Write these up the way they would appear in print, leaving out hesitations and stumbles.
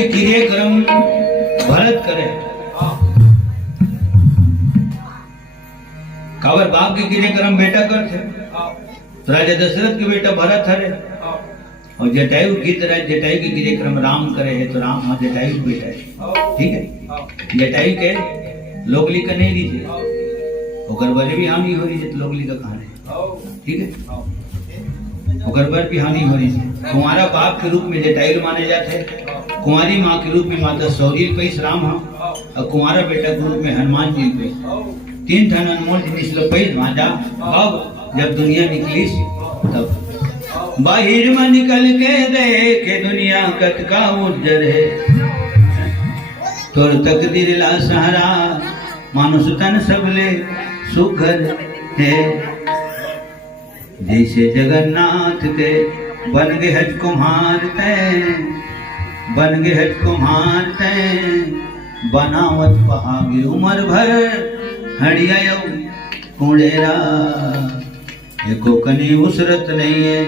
के क्रियाक्रम भरत करे। कावर बाप के क्रियाक्रम बेटा करते, तो राजा दशरथ के बेटा भरत हरे, और जटायु की तरह जटायु के क्रियाक्रम राम करे है, तो राम हाँ जटायु बेटा है। ठीक है, जटायु के लोकली का नहीं लीजिए, ओकर बर भी हानि हो रही है, तो लोकली का कहानी। ठीक है, ओकर बर भी हानि हो रही है। कुंवारा बाप के रूप में जटायु माने जाते, कुंवारी माँ के रूप में माता सौरी पैस राम हाँ, और कुंवारा बेटा के रूप में हनुमान जी पे। तीन ठन अनमोल जिनिस लो पैस भाजा, अब जब दुनिया निकली तब बाहिर में निकल के देखे दुनिया कत का उज्जर है, तोर तकदीर ला सहारा मानुष तन सबले सुघर है। जैसे जगन्नाथ के बन गए हज कुम्हार तैं, बन गए हज कुम्हार तैं, बनावत पहागे उमर भर हड़िया कुड़ेरा। एको कनी उसरत नहीं है,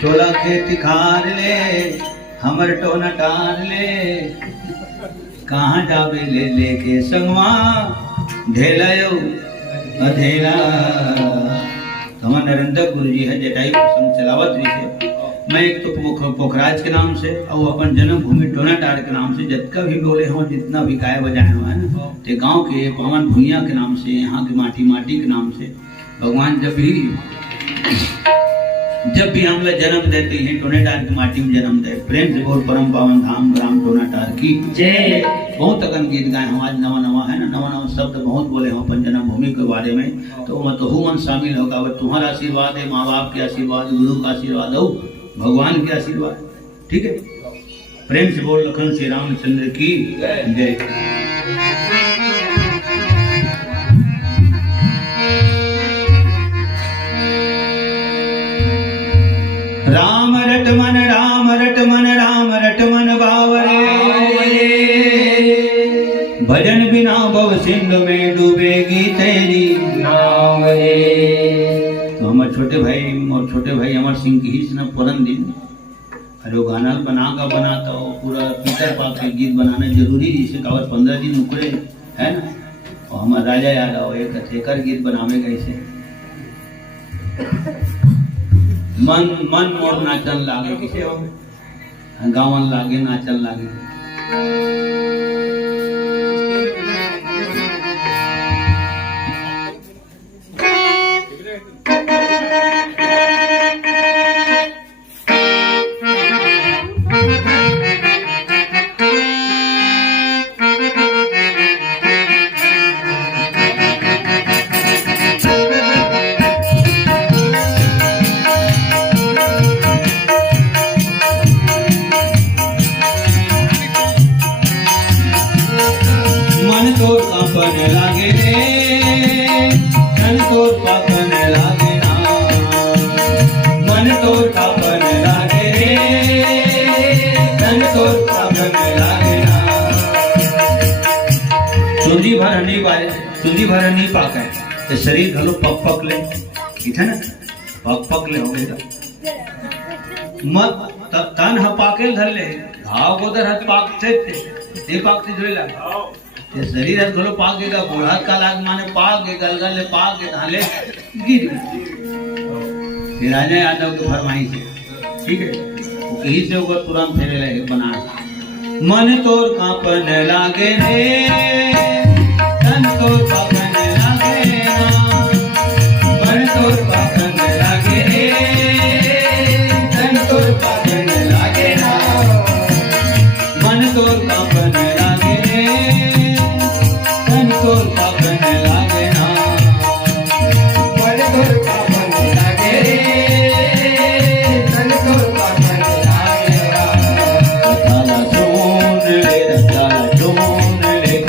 टोला खेती खार ले, हमर टोना टार ले, कहाँ जावे ले लेके संगवा ढेला अधेला। हमारा नरेंद्र गुरु जी है जटायु संग चलावत रही है। मैं एक तो पोखराज के नाम से और अपन जन्मभूमि टोनाटार के नाम से जितना भी बोले हो, जितना भी गाय बजाए हो है ना, ते गांव के पवन भुइया के नाम से, यहाँ की माटी के नाम से भगवान जब भी हम लोग जन्म देते हैं टोनाटार की माटी में जन्म दे। प्रेम से बोल परम पावन धाम ग्राम टोनाटार की जय। बहुत अगन गीत गाए हम आज, नवा नवा है ना, नवा नवा शब्द बहुत बोले हम अपन जन्मभूमि के बारे में। तो मत हुमन शामिल होगा, तुम्हारा आशीर्वाद है, माँ बाप के आशीर्वाद, गुरु का आशीर्वाद हो, भगवान के आशीर्वाद। ठीक है, प्रेम से बोल लखन श्री रामचंद्र की जय। राम रटमन राम रटमन राम रटमन बावरे, भजन बिना भव सिंधु में डूबेगी तेरी नाव रे। तो हमारे छोटे भाई अमर सिंह की ही न पूरन दिन अरे वो गाना बनाता हो, पूरा पीतर पाक के गीत बनाना जरूरी, जिसे कावत 15 दिन उकड़े है ना। और हमारा राजा याद आओ एक थेकर गीत बनावे कैसे मन मोर नाचन लागे, किसे हो गावन लागे नाचन लागे। पापन लागे रे, मन तोर पापन लागे ना, मन तोर पापन लागे रे, मन तोर पापन लागे ना। सुंदी भर नहीं पाका है, तो शरीर घलो पक ले, ठीक है ना, पक ले हो गया। मत तन ह पाकेल धर ले, घाव गोदर हाथ पाक थे जोई ला। ये शरीर है घोलो पाक गेगा, बूढ़ा का लाग माने पाक गे, गलगल ले पाक गे, धाले गिर। फिर राजा यादव के फरमाई से, ठीक है, वो कहीं से होगा तुरंत फेरे लगे बना। मन तोर कांपन लागे रे, तन तोर कांपन लागे ना, मन तोर कांपन लागे रे, तन तोर कांपन लागे ना, मन तोर कांपन लागे रे, तोर पापन लागे ना, मन तोर पापन लागे रे, तन तोर पापन लागे ना। रताला सोन ले, रताला सोन ले,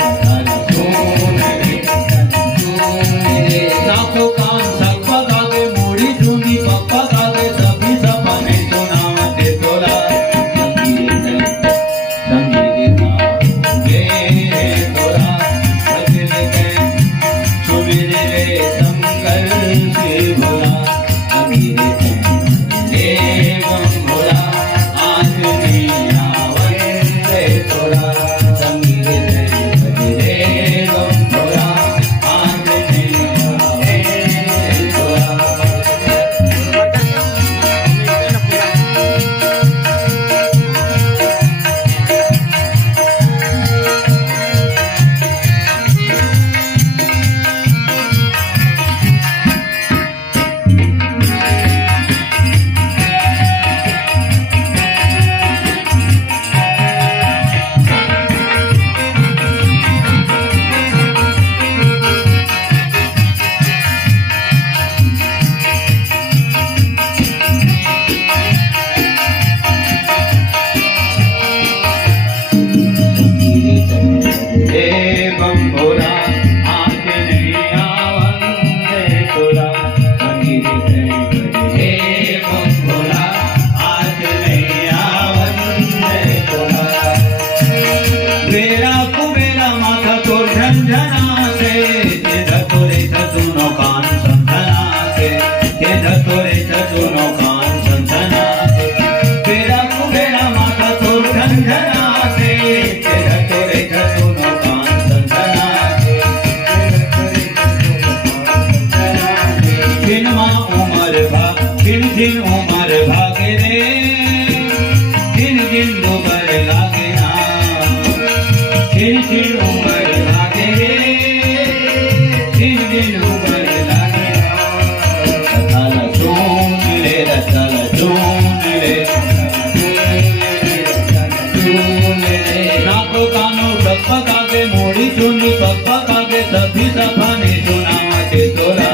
मोड़ी चुनी पप्पा कागे सभी सफाने सुनाते तोरा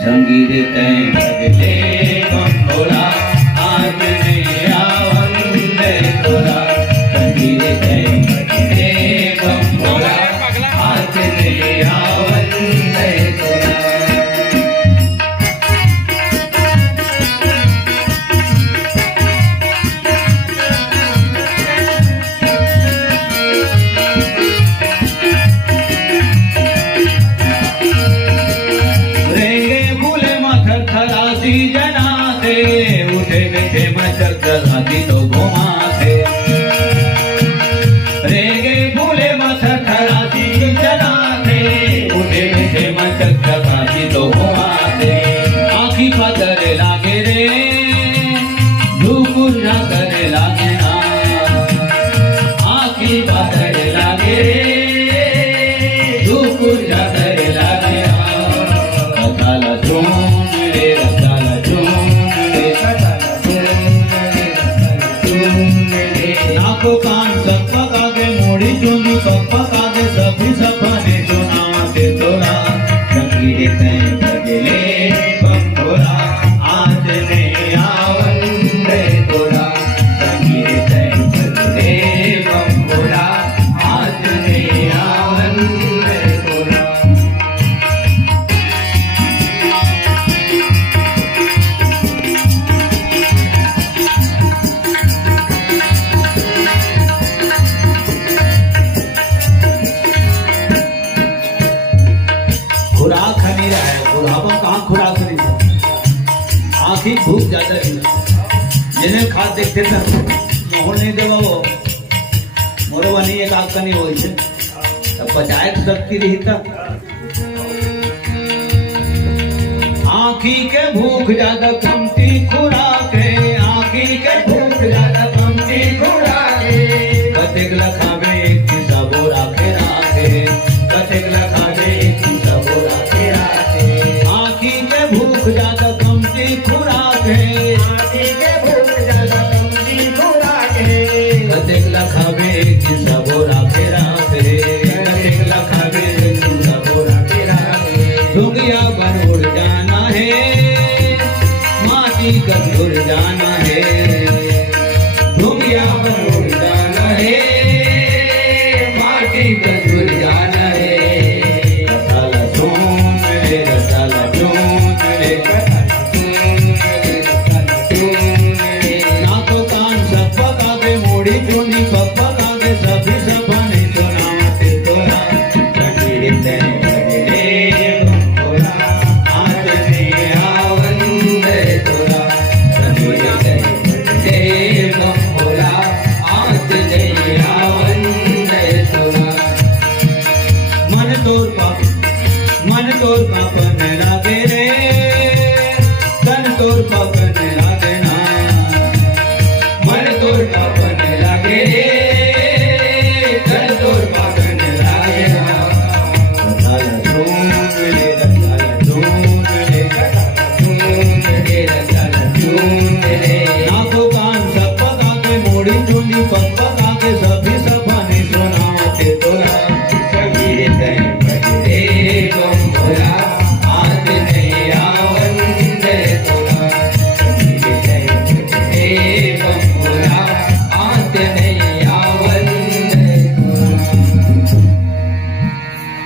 संगीत तय भजले बंगोला आज ने आवंदे तोरा संगीत तय भजले बंगोला आज ने आवंदे तोरा हाथी तो घुमाते रेगे भूले मथर खराती जनाते उठे मीठे मचक हाथी तो घुमाते आँखी पतर लागे रे झुकुर करे लागे ना आँखी पतर लागे रे झुकुर करे लागे ना रसाला चूम रे रसाला चूम रे नाको कान सबका कागे मोड़ी चुनी पप्पा कागे सभी सपने सुनाते तोरा संगीत तय भजले बंगोला आज ने आवंदे तोरा संगीत तय भजले बंगोला आज ने आवंदे तोरा खुराक नहीं रहा है बुढ़ापा कहाँ खुराक नहीं था आँखी भूख ज्यादा है जिन्हें खा देखते थे मोहन नहीं देवा वो मोरो बनी एक आँख का नहीं हो इसे अब बचाए शक्ति रही था आँखी के भूख ज्यादा कमती खुराक है आँखी के भूख ज्यादा कमती खुराक है कतेक लखावे एक सबो राखे राखे कतेक लखावे एक सबो राखे राखे आँखी के भूख ज्यादा कमती खुराक है आँखी के भूख ज्यादा कमती खुराक है कतेक लखावे एक सबो राखे राखे कतेक लखावे एक सबो राखे राखे डुंगिया बनोड़ जाना है माटी गंधुर जाना है डुंगिया बनोड़ जाना है माटी गंधुर जाना है रसाला चूम रे रसाला चूम रे नाको कान सबका कागे मोड़ी चुनी पप्पा कागे सभी सपने सुनाते तोरा संगीत तय भजले बंगोला आज ने आवंदे तोरा संगीत तय भजले बंगोला आज ने आवंदे तोरा मन तोर पापन लागे रे तन तोर पापन लागे ना मन तोर पापन लागे रे तन तोर पापन लागे ना रसाला चूम रे रसाला चूम रे रसाला चूम रे नाको कान सबका कागे मोड़ी चुनी पप्पा कागे सभी सपने सुनाते तोरा संगीत तय भजले बंगोला आज ने आवंदे तोरा संगीत तय भजले बंगोला आज ने आवंदे तोरा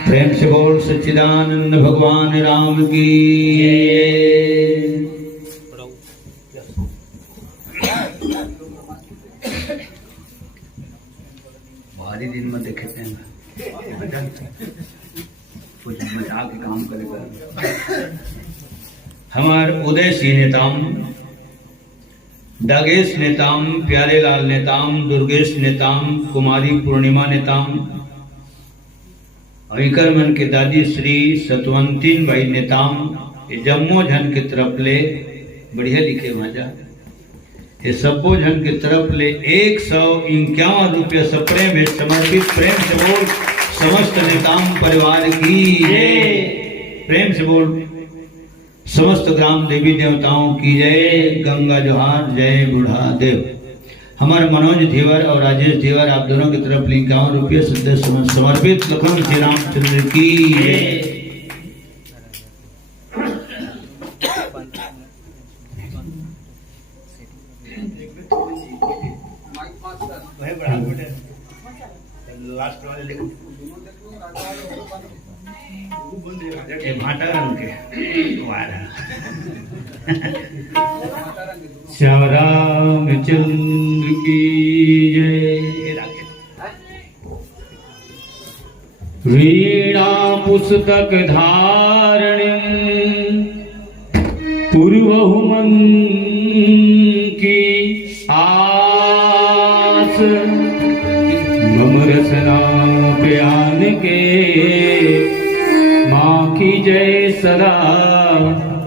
प्रेम से बोल सच्चिदानंद भगवान राम की भारी दिन में देखे थे कुछ मजाक के काम करेगा हमार उदय सिंह नेताम दागेश नेताम प्यारेलाल नेताम दुर्गेश नेताम कुमारी पूर्णिमा नेताम अविकर मन के दादी श्री सतवंतीन भाई नेताम ये जम्मो जन के तरफ ले बढ़िया लिखे भाजा ये सबो जन की तरफ ले 151 रुपया सप्रे में समर्पित प्रेम से बोल समस्त नेताम परिवार की जय प्रेम से बोल समस्त ग्राम देवी देवताओं की जय गंगा जोहार जय बूढ़ा देव हमारे मनोज धीवर और राजेश धीवर आप दोनों की तरफ 51 रुपये शुद्ध समर्पित। लखन श्री रामचंद्र की। लास्ट वाले भाटा रंग के श्याम रामचंद्र की जय। वीणा पुस्तक धारण पूर्वहुमन की आस मम रसना प्यान के माँ की जय सदा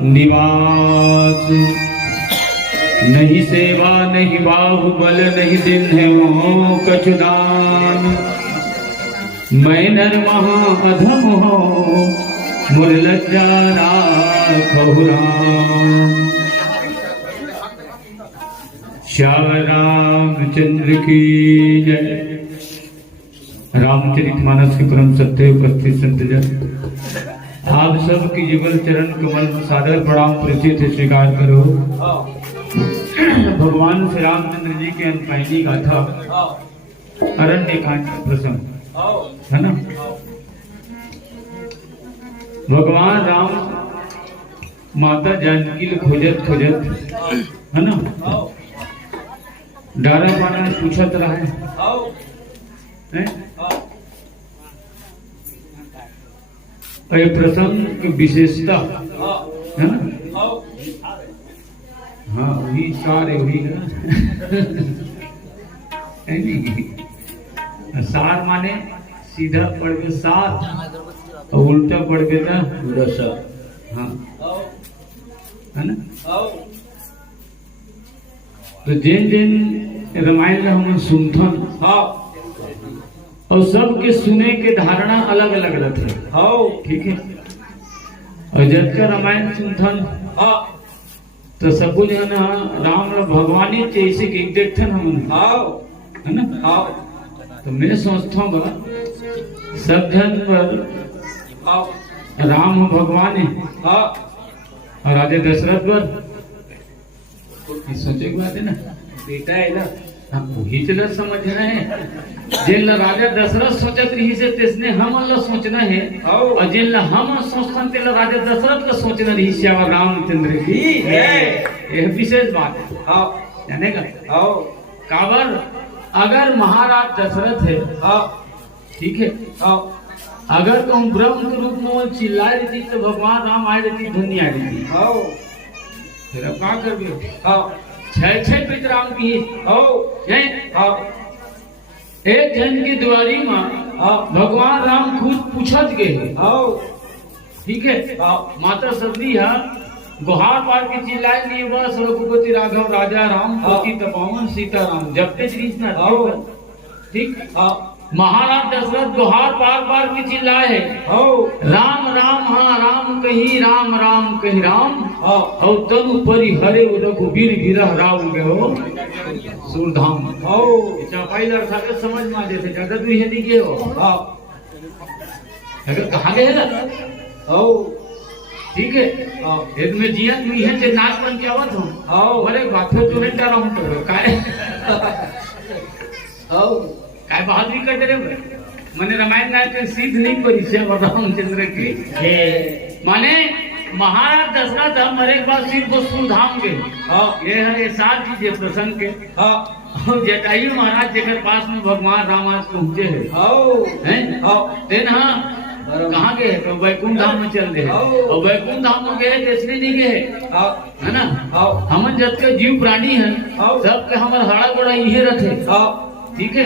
निवास। नहीं सेवा नहीं बाहुबल नहीं दिन है वो कछुदान। मैं नर महा अधम हो मुर लज्जा राखहु राम। श्याम रामचंद्र की जय। रामचरितमानस के परम सत्य उपस्थित संतजन, आप सब की युगल चरण कमल सादर प्रणाम परिचित स्वीकार करो। भगवान श्री रामचंद्र जी के अनपहली गाथा अरण्य कांड प्रसंग है ना। भगवान राम माता जानकी को खोजत खोजत है ना डारा पाना पूछत रहा है। ये प्रसंग की विशेषता है ना। हाँ वही सारे हुई ना। सार माने सीधा पढ़ के सार और उल्टा पढ़ के ना रसा। हाँ है ना। तो जिन जिन रामायण हम सुनथन और सबके सुने के धारणा अलग अलग रहते। ठीक है। और जब का रामायण सुनथन तो सब कुछ है ना राम भगवान ही जैसे कि देखते हम है ना। तो मैं सोचता हूँ सब जन पर राम भगवान है और राजा दशरथ पर सोचे की बात है ना। बेटा है ना वही चल समझ रहे हैं। जिन राजा दशरथ सोचत रही से तिसने हम अल्लाह सोचना है और जिन हम सोचते तेल राजा दशरथ का सोचना रही श्याम रामचंद्र की यह विशेष बात है। जाने का काबर अगर महाराज दशरथ है ठीक है। अगर तुम ब्रह्म के रूप में चिल्लाए रहती तो भगवान राम आए रहती धुनी आ रही। फिर अब क्या कर छह पित राम की एक जन की द्वारी में भगवान राम खुद पूछत गए। ठीक है। माता सबरी है गुहार पार के चिल्लाए नहीं बस रघुपति राघव राजा राम पति तपोवन सीता राम जब तक ठीक। महाराज दशरथ गुहार पार पार के चिल्लाए राम राम हाँ राम कही राम राम कही राम और तनु परि हरे रघुवीर विरह राम गयो सुरधाम। चौपाई लड़का के समझ में जैसे ज्यादा तू हिंदी के हो अगर कहा गए ना ठीक है। इसमें जिया तू है जे नाच बन के आवत हूं अरे बात तो नहीं डरा हूं तो काय बहादुरी करते रे मैंने रामायण नायक सीध नहीं पड़ी से रामचंद्र की माने महाराज दशरथ हम मरे के बाद सिर को सुरधाम गए। ये है ये सात चीजें प्रसंग के। जटायु महाराज जेकर पास में भगवान राम आज पहुंचे हैं तेन कहाँ गए तो वैकुंठ धाम में चल रहे और वैकुंठ धाम में गए इसलिए नहीं गए है ना। हम जब के जीव प्राणी है सबके हमारे हड़ा बड़ा ये रहते। ठीक है।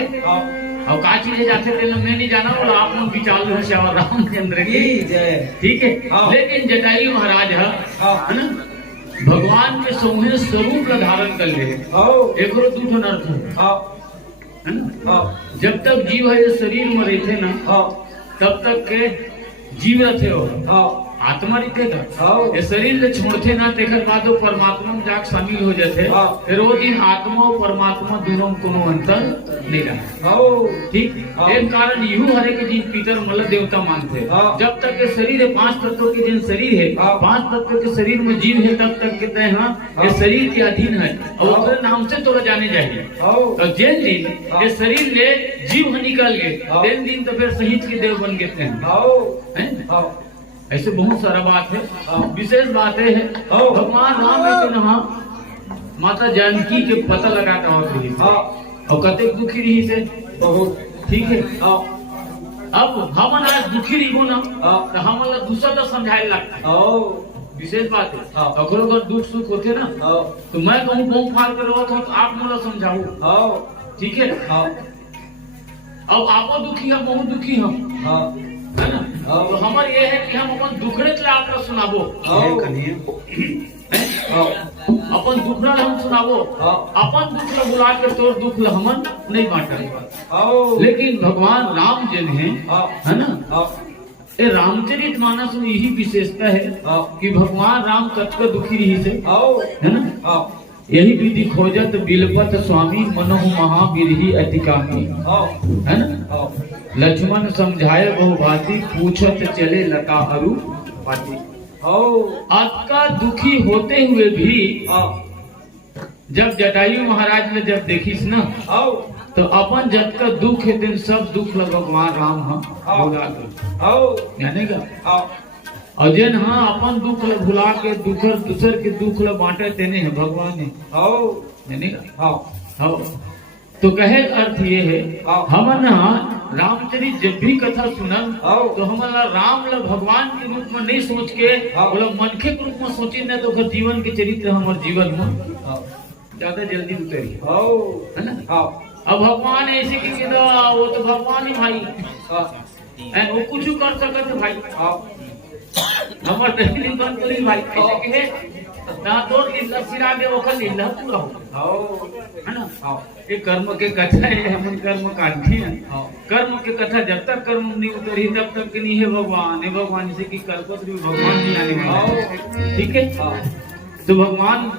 और का चीज जाते थे मैं नहीं जाना बोला आप लोग विचार लो श्याम रामचंद्र की ठीक है। लेकिन जटायु महाराज है ना भगवान के सोहे स्वरूप का धारण कर ले एक दूठन अर्थ है ना। जब तक जीव है शरीर में रहते ना तब तक के जीव रहते हो आत्मा रीते था हाँ। ये शरीर ले छोड़ते ना तेखर बाद वो परमात्मा में जाके शामिल हो जाते हाँ। फिर वो दिन आत्मा और परमात्मा दोनों में कोनो अंतर नहीं रहा ठीक हाँ। एक कारण यूं हरे के जिन पितर मल देवता मानते हाँ। जब तक ये शरीर है 5 तत्वों के जिन शरीर है हाँ। 5 तत्व के शरीर में जीव है तब तक कहते हैं हाँ ये शरीर के अधीन है और हाँ। उसके नाम से तो जाने चाहिए हाँ। और जिन दिन हाँ। ये शरीर ले जीव निकल गए हाँ। जिन दिन तो फिर शहीद के देव बन गए हैं हाँ। ऐसे बहुत सारा बात है हाँ। विशेष बात है हाँ। भगवान राम एक दिन वहाँ माता जानकी के पता लगाता होते रही हाँ। और कते दुखी रही से बहुत ठीक है हाँ। अब हमन आज दुखी रही हो ना हाँ। तो हमन ला दूसरा तो समझाए लगता हाँ। विशेष बात है हाँ। अगर अगर दुख सुख होते ना हाँ। तो मैं कहूँ बम फाड़ कर रहा था तो आप मुझे समझाओ हाँ। ठीक है हाँ। अब आपो दुखी है बहुत दुखी हम हाँ। है ना हाँ। तो हमार ये है कि हम अपन दुखड़े चला आपको सुनाबो अपन दुखड़ा हम सुनाबो हाँ। अपन दुख ला बुला के तोर दुख ला हमन नहीं बांटा हाँ। लेकिन भगवान राम जिन है हाँ। है ना हाँ। ये रामचरित मानस में यही विशेषता है हाँ। कि भगवान राम तत्व दुखी रही से हाँ। है ना हाँ। यही विधि खोजत बिलपत स्वामी मनोह महावीर अतिकामी हाँ। है ना हाँ। लक्ष्मण समझाए बहु भांति पूछत चले लता अरु पाती आपका दुखी होते हुए भी हाँ। जब जटायु महाराज ने जब देखीस ना हाँ। तो अपन जब का दुख है दिन सब दुख लग भगवान राम हम हाँ। भुला के हाँ। जाने का हाँ। और जिन हाँ अपन दुख ला भुला के दुखर दूसर के दुख ला बांटे तेने है भगवान ने हाँ। जाने का हाँ। हाँ तो कहे अर्थ ये है हाँ। हमन रामचरित जब भी कथा सुनन हाँ। तो हमारा राम ला भगवान के रूप में नहीं सोच के हाँ। बोला मनखे के रूप में सोची न तो फिर जीवन के चरित्र हमारे जीवन में हाँ। ज्यादा जल्दी उतरी हाँ। है ना हाँ। अब भगवान ऐसे की वो तो भगवान ही भाई हाँ। वो कुछ कर सकते भाई हाँ। हमारे दहली बंद करी भाई कैसे कहे ना तो लीला सिरा दे वो खाली लीला पूरा हो है ना हाँ। ये कर्म के कथा है हम कर्म काटते हैं हाँ। कर्म के कथा जब तक कर्म नहीं उतरी तब तक नहीं है भगवान से की कल्पत भी भगवान नहीं आने वाला ठीक है हाँ। तो भगवान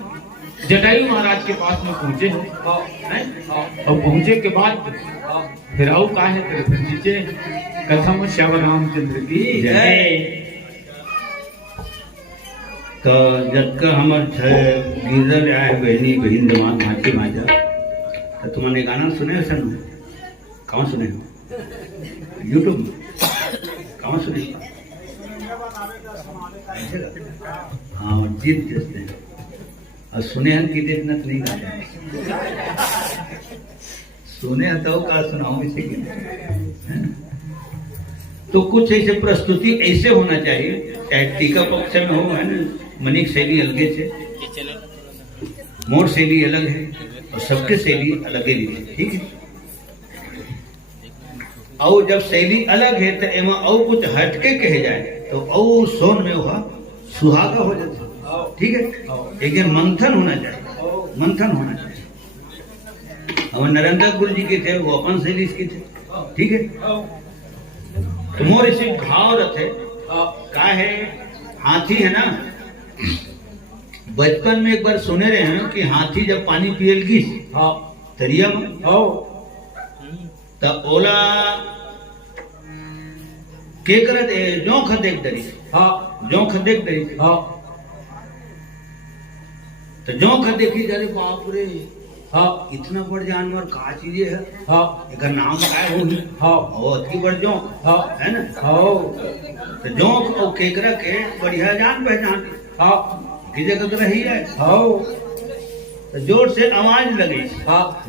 जटायु महाराज के पास में पहुंचे हैं हाँ। हैं? और पहुंचे के बाद हाँ। फिर आओ का है तेरे फिर नीचे कथा में श्याम रामचंद्र की जय तो जब का हमार गिरल आए बहनी बहन दमाद माची माजा तो तुमने गाना सुने हो सन कहाँ सुने हो यूट्यूब में कहाँ सुने हाँ जीत जैसे और सुने हम की देख नत नहीं गाते सुने तो का सुनाओ इसे की तो कुछ ऐसे प्रस्तुति ऐसे होना चाहिए चाहे टीका पक्ष में हो है ना मनिक शैली अलगे से मोर शैली अलग है और सबके शैली अलग है ठीक है और जब शैली अलग है तो एमा और कुछ हटके कहे जाए तो और सोन में हुआ सुहागा हो जाता ठीक है एक मंथन होना चाहिए मंथन होना चाहिए और नरेंद्र गुरु जी के थे वो अपन शैली इसकी थे ठीक है तो मोर इसे भाव रथे का है हाथी है ना बचपन में एक बार सुने रहे हैं कि हाथी जब पानी पियल की तरिया में तब ओला के करत जो खदेक दरी जो खदेक दरी तो जो खदेखी जारे बाप रे इतना बड़ जानवर का चीज है एक नाम काय हो अति बड़ जो है ना तो जो और केकरा के बढ़िया जान पहचान की जगह तो रही है तो जोर से आवाज लगी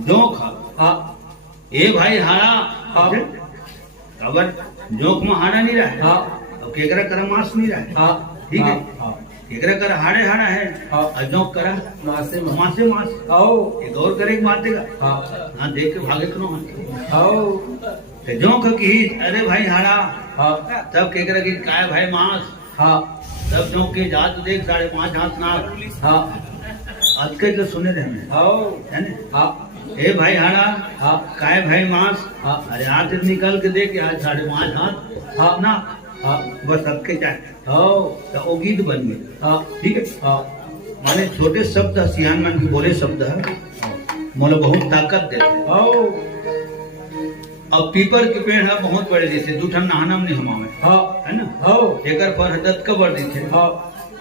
जोक ए भाई हारा खबर जोक में हारा नहीं रहा और केकरा कर मास नहीं रहा ठीक है केकरा कर हारे हारा है और जोक करा मासे मासे मास एक और करे मार देगा हाँ देख के भागे करो तो जोक की अरे भाई हारा तब केकरा की काय भाई मास तब जोक के जात देख 5.5 हाथ नाक आज के तो सुने रहे है ना ए भाई हारा काय भाई मास अरे हाथ निकाल के देख आज 5.5 हाथ ना हाँ बस सबके चाहे हाँ तो वो गीत बन गए। हाँ ठीक है, हाँ माने छोटे शब्द सियान मन के बोले शब्द है मोला बहुत ताकत देते। हाँ अब पीपर के पेड़ है बहुत बड़े जैसे दूठन नहानम नहीं हमामे हाँ है ना, हाँ एकर पर हदत का बढ़ देते, हाँ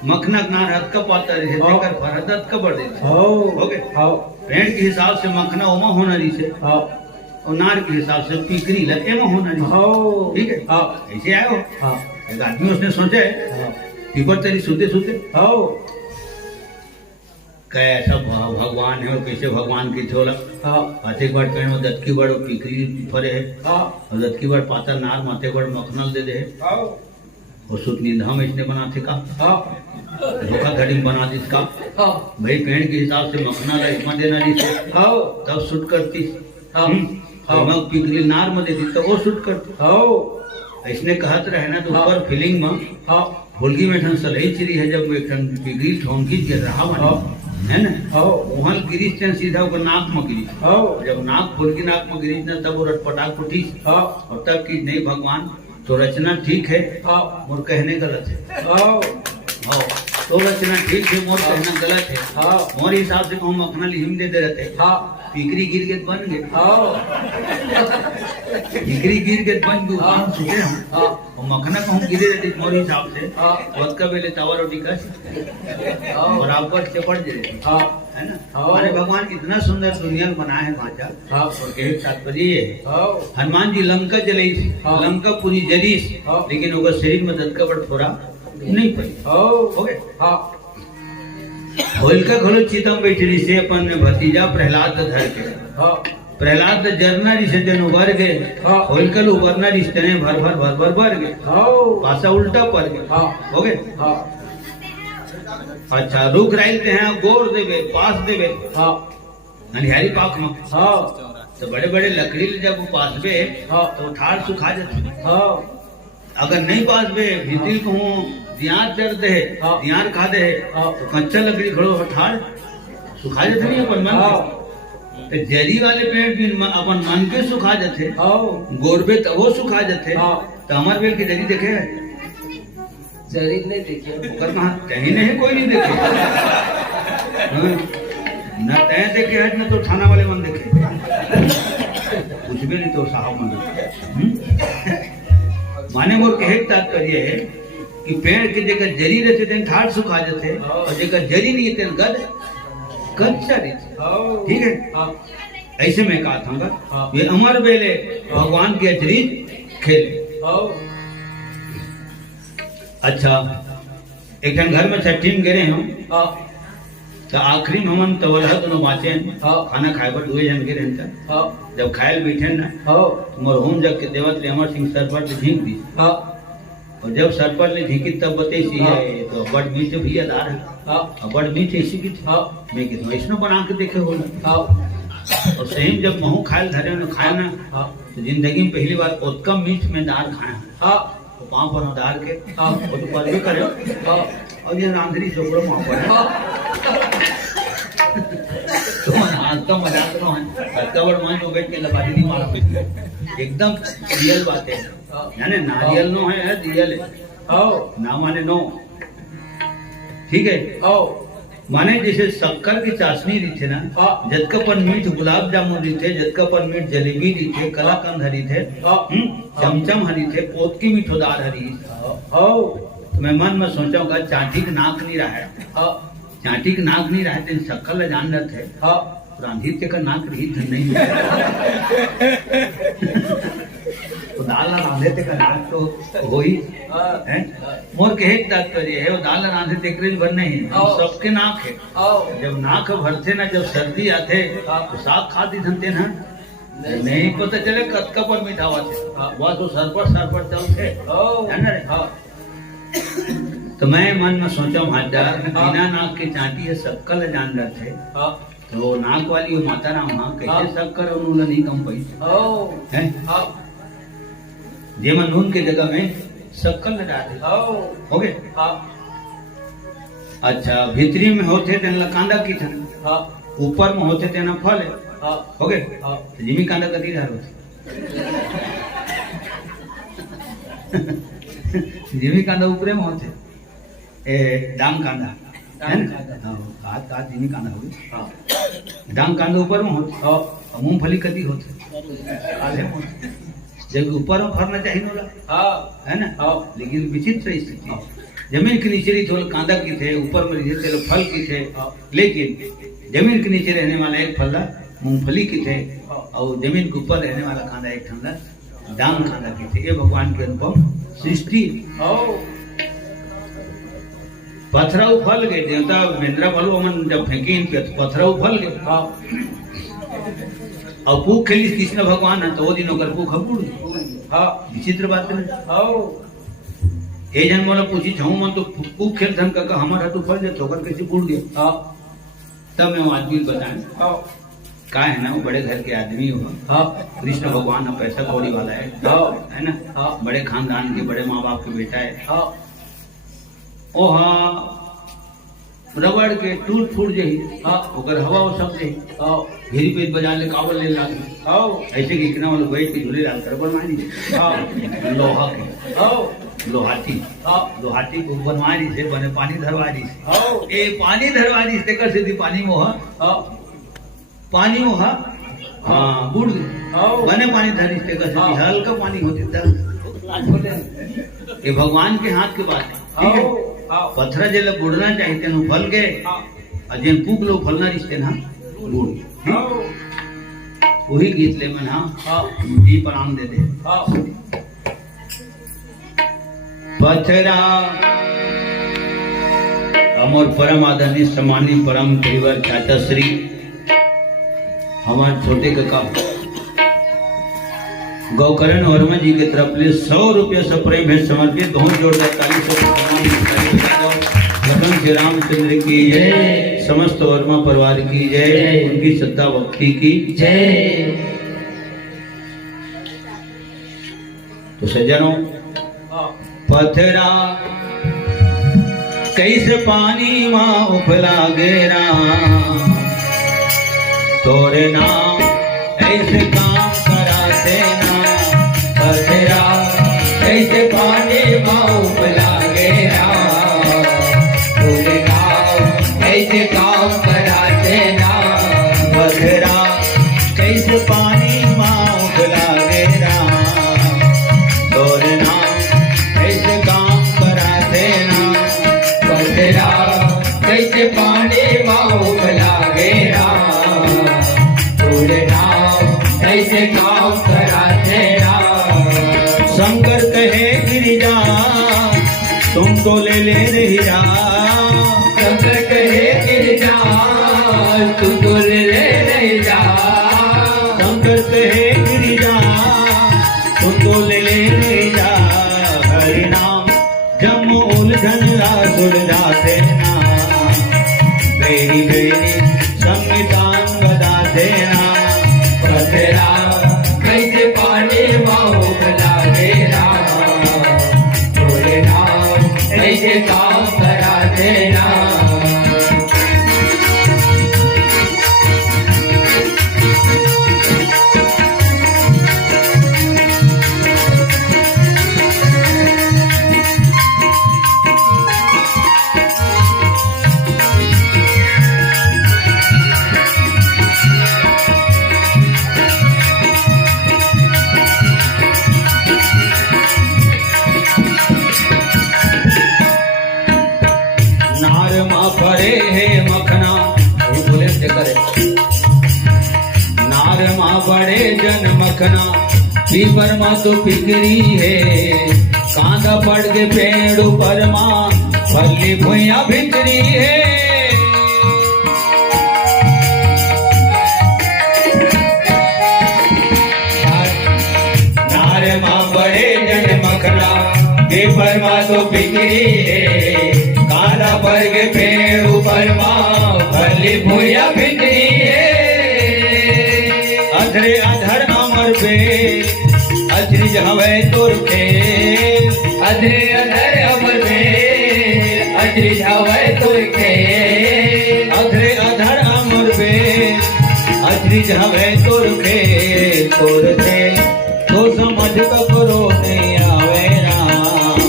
मखना नार हद का पाता रहे एकर पर हदत का बढ़ देते। हाँ हो गए, हाँ पेड़ के हिसाब से मखना ओमा होना जैसे हाँ और नार के हिसाब से पीकरी लगे में होना जैसे। हाँ ठीक है, हाँ ऐसे आए हो हाँ एक आदमी उसने सोचे हाँ पीपर तेरी सुते सुते हाँ कैसा भगवान है और कैसे भगवान की छोला हाँ पाते बड़ पेड़ में दत्की बड़ पीकरी फरे है हाँ और दत्की बड़ पाता नार माते बड़ मखनल दे दे हाँ और सुत निधाम इसने बनाते का हाँ धोखा घड़ी बना जिसका हाँ भाई पेड़ के हिसाब से मखना ला इसमें देना जिसे हाँ तब सुट करती हाँ मग पीकरी नार में देती तो वो सुट करती। हाँ इसने कहत रहे ना तो हाँ। ऊपर फीलिंग में हाँ होलगी में ठन सलही चिरी है जब एक ठन पीकरी ठोंकी गिर रहा हाँ। है ना हाँ वहाँ गिरी सीधा ऊपर नाक में गिरी, हाँ जब नाक फुलकी नाक में गिरी ना तब वो रटपटाक उठी हाँ और तब की नहीं भगवान तो रचना ठीक है हाँ मोर कहने गलत है। हाँ हाँ तो रचना ठीक है मोर कहना गलत है। हाँ मोर हिसाब से हम मखना लिहिम दे दे रहते हाँ पीकरी गिर के बन गए, हाँ पीकरी गिर के बन गए हाँ। हम सुते हम हाँ और मखना को हम गिरे रहते मोर हिसाब से हाँ वक्त का बेले तवा रोटी का हाँ बराबर से पड़ जाए हाँ है ना। हाँ। हमारे भगवान इतना सुंदर दुनिया में बनाया है भाषा हाँ और कहे तात्पर्य ये है हाँ हनुमान जी लंका जलाई थी, हाँ। लंका पूरी जली थी, हाँ। लेकिन ओकर शरीर में दत्का बड़ थोड़ा नहीं पड़ी। हाँ हो गए, हाँ होलिका घोलो चितम बैठी रही से अपन में भतीजा प्रहलाद धर के हाँ प्रहलाद जरना रिश्ते तेन उबर गए हाँ। होलिकल उबरना रिश्ते ने भर भर गए हाँ पासा उल्टा पड़ गए। हाँ हो गए, हाँ अच्छा रुक राइलते हैं गोर देवे पास देवे हाँ ननिहारी पाक में हाँ तो बड़े बड़े लकड़ी ले जब पास बे हाँ तो ठाड़ सुखा जाते। हाँ अगर नहीं पास बे भीतर कहूँ दियार चढ़ते है हाँ। दियार खाते है हाँ। तो कच्चा लकड़ी खड़ो हो ठाड़ सुखा जाते नहीं अपन मन हाँ के। तो जरी वाले पेड़ भी अपन मन के सुखा जाते हाँ गोरबे तो वो सुखा जाते हाँ। तो हमारे पेड़ की जरी देखे शरीर नहीं देखिए ओकर कहाँ कहीं नहीं कोई नहीं देखे हाँ। न तय देखे है न तो थाना वाले मन देखे कुछ भी नहीं तो साहब मन देखे। माने मोर कहे के तात्पर्य है कि पेड़ के जगह जरी रहते तेन ठाड़ सुखा जाते और जगह जरी नहीं तेन गद कच्चा रहते। हाँ ठीक है, हाँ ऐसे मैं कहा था हाँ। ये अमर बेले भगवान के अतिरिक्त खेले। हाँ अच्छा एक जन घर में छठी में गिरे हम हाँ तो आखिरी में हम तवलह दोनों बाँचे हाँ। खाना खाए पर दुए जन गिरे हैं हाँ जब खायल बैठे ना हाँ तो मोर होम जग के देवत ले अमर सिंह सर पर झींक दी हाँ और जब सर पर ले झींकी तब बतेसी हाँ। है तो बड़ मीठ भी अदार है हाँ और बड़ मीठ ऐसी की थी हाँ मैं कितना ऐसा बना के देखे हो हाँ और सही में जब महू खायल धरे ना खाए ना हाँ तो जिंदगी में पहली बार उतना मीठ में दाल खाया हाँ तो पाँव पर उधार के हाँ वो तो पर भी करे हाँ और ये रांधरी छोकरो वहाँ पर है हाँ तो हंसता मजाक ना है हल्का बड़ मान में बैठ के लपाटी नहीं मारा एकदम रियल बात है यानी नारियल नो है रियल है हाँ ना माने नो ठीक है। हाँ माने जैसे शक्कर की चाशनी रही थे ना हाँ। जतकापन मीठ गुलाब जामुन रही थे जतकापन मीठ जलेबी रही थे कलाकंद हरी थे हाँ। चमचम हरी थे पोत की मीठोदार हरी। हाँ तो मैं मन में सोचा होगा चाटी का नाक नहीं रहा है हाँ चाटी का नाक नहीं रहा है तेन शक्कर ले जान रहे थे हाँ रांधी का नाक रही धन नहीं तो दाल रांधे ते का नाक तो हो ही है। मोर कहे के तात्पर्य है वो दाल रांधे ते करे भर नहीं हाँ। सबके नाक है हाँ जब नाक भरते ना जब सर्दी आते हाँ। तो साग खाती धनते ना नहीं पता चले कतका पर मीठा हुआ थे हाँ। वह तो सर पर चलते है ना रे। हाँ तो मैं मन में सोचा महाराज बिना नाक के चाटी है शक्कर जान रहे थे हाँ तो नाक वाली वो माता राम हाँ हाँ। कैसे शक्कर उन्होंने नहीं कम पाई हाँ है हाँ जेमा नून के जगह में शक्कर लगा दे हाँ हो गए। हाँ अच्छा भीतरी में होते तेन कांदा की था हाँ ऊपर में होते तेना फल है हाँ हो गए। हाँ तो जिमी कांदा कती रहा होते જીમી કાંદા ઉપરે માં होते એ ડાંગ કાંદા है ना? हाँ, हाथ जिमी कांदा हो हाँ डांग कांदा ऊपर में होते हाँ और मूंगफली कदी होते आधे में होते जब ऊपर में फरना चाहिए ना हाँ है ना हाँ लेकिन विचित्र स्थिति जमीन के नीचे रही थोड़ा कांदा की थे ऊपर में रही थे फल की थे लेकिन जमीन के नीचे रहने वाला एक फल मूंगफली की थे और जमीन के ऊपर रहने वाला कांदा एक ठंडा डांग कांदा की थे ये भगवान के अनुपम सृष्टि हाँ पथराव फल गए देवता मेंद्रा फल मन जब फेंके इन पे पथराव फल गए हाँ और पूख खेली कृष्ण भगवान है तो वो दिन होकर पूख हपुड़ हाँ विचित्र बात है हाँ ए जन मोला पूछी छऊ मन तो पूख खेल धन का हमर हटू फल जे ठोकर कैसे फूट गए हाँ तब मैं वो आदमी बताएं हाँ का है ना वो बड़े घर के आदमी हो हाँ कृष्ण भगवान है पैसा कौड़ी वाला है ना हाँ बड़े खानदान के बड़े माँ बाप के बेटा है हाँ ओ हाँ रबड़ के टूट फूट जही हाँ ओकर हवा वो सब जही हाँ घेरी पेट बजा ले कावल ले लाग हाँ ऐसे कि इतना वाला बैठ के झूले लाल कर बनवानी हाँ लोहा के हाँ लोहाटी हाँ लोहाटी को बनवानी से बने पानी धरवानी से हाँ ए पानी धरवानी से कर सीधी पानी मोह हाँ पानी मोह हाँ बुड़ गई हाँ बने पानी धरी से कर सीधी हाँ। हल्का पानी होती था ये भगवान के हाथ की बात है ठीक है हाँ पत्थर जल बुड़ना चाहिए तेन फल के हाँ और जिन पूक लो फलना रिश्ते ना बुड़ हाँ वही गीत ले मन हाँ हाँ जी प्रणाम दे दे हाँ पथरा अमर परम आदरणीय सम्मानीय परम परिवार चाचा श्री हमारे छोटे काका गौकरण वर्मा जी की तरफ से 100 रुपया से प्रेम भेंट समर्पित बहुत जोरदार ताली से भगवान श्री रामचंद्र की जय समस्त वर्मा परिवार की जय उनकी श्रद्धा भक्ति की जय तो सज्जनों हाँ पथरा कैसे पानी माँ उफला गेरा तोरे नाम ऐसे काम कराते ना पथरा कैसे पानी माऊ लागेरा तोरे नाम ऐसे काम कराते ना पथरा कैसे पानी माँ उफला गेरा तोरे नाम ऐसे काम कराते ना पथरा कैसे पानी माऊ लागेरा तोरे नाम ऐसे काम कराते ना शंकर कहे गिरिजा तुम तो ले रही जा शंकर कहे गिरजा तू तो ले नहीं जा शंकर कहे गिरिजा तुम तो ले रही जा हरि नाम जम उलझन सुलझाते ना मेरी बेरी संविधान बजाते ना पथरा कैसे पानी माऊ लागेरा तोरे नाम ऐसे काम करा देना नार मा परे है मखना ये बोले से करे नार मा बड़े जन मखना पीपर मा तो पिकरी है कांदा पड़ के पेड़ ऊपर माँ फली भुइया भितरी है नार मा बड़े जन मखना पीपर मा तो पिकरी है काला पर्ग पेड़ ऊपर माँ भली भूया भितरी है अधरे अधर अमर पे अजरी हवे तुर के अधे अधर अमर में अजरी हवे तुर के अधरे अधर अमर पे अजरी हवे तुर के तो समझ करो नहीं आवे राम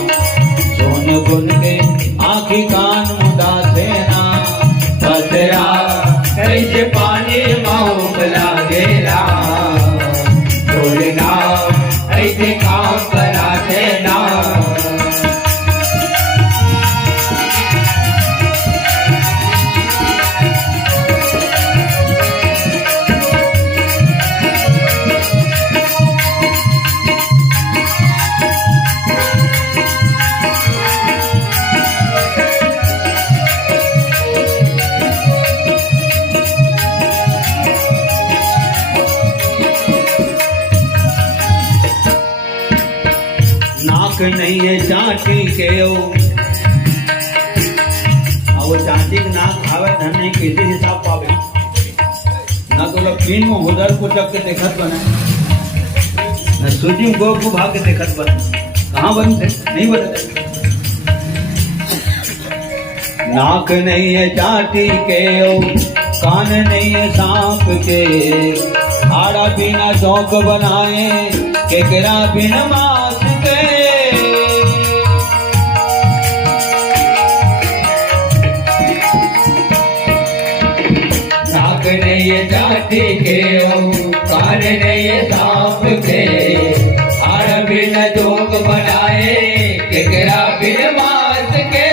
नाक नहीं है चाटी के वो चाटी के नाक खावे धन नहीं किसी हिसाब पावे ना तो लोग पीन में उधर को चक के देखत बने न सूजी गो को भाग के देखत बने कहाँ बनते नहीं बनते नाक नहीं है चाटी के कान नहीं है सांप के आड़ा बिना चौक बनाए केकरा बिना मास के नाक नहीं है चाटी के कान नहीं है सांप के आड़ा बिना चौक बनाए केकरा बिना मास के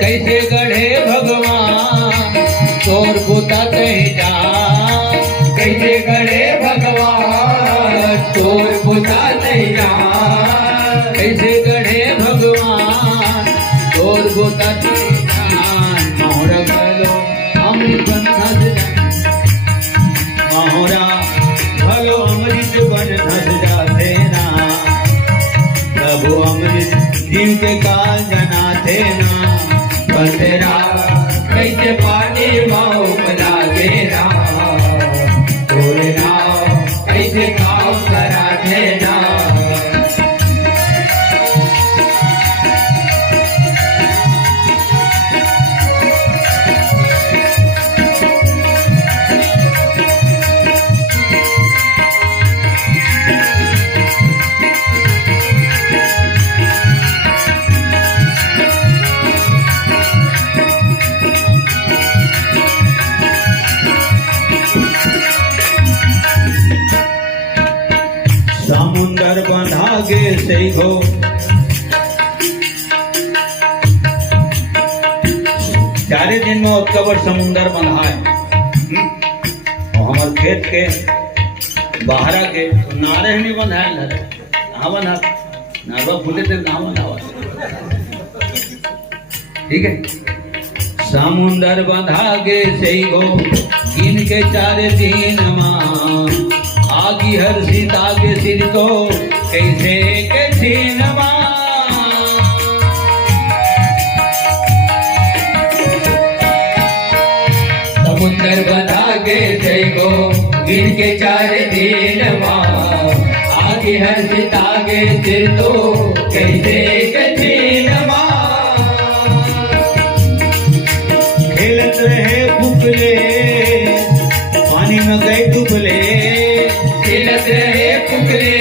कैसे गढ़े भगवान तोर पुता कहीं जा कैसे गढ़े भगवान तोर पुता नहीं जा कैसे गढ़े भगवान तोर पुता नहीं जान मोहरा भलो अमृत बन धस जा मोहरा भलो अमृत बन धस जा देना प्रभु अमृत जीव के काल जना देना बंदेरा कैसे पानी माओ बना देना तोड़ना कैसे काम करा देना समुंदर बंधा गे से हो चारे दिन में उत्कबर समुंदर बंधा है और हमारे खेत के बाहर के तो नारे नहीं बंधा है कहाँ बंधा नारवा फूले थे कहाँ बंधा ठीक है समुंदर बंधा गे से हो इनके चारे दिन मां आगी हर सीता के सिर को कैसे कैसे नमा समुंदर बना के को इनके चार दिन आगे हर सीता के सिर तो कैसे कैसे नमा खेलत रहे फुकले पानी में गए डुबले खेलत रहे फुकले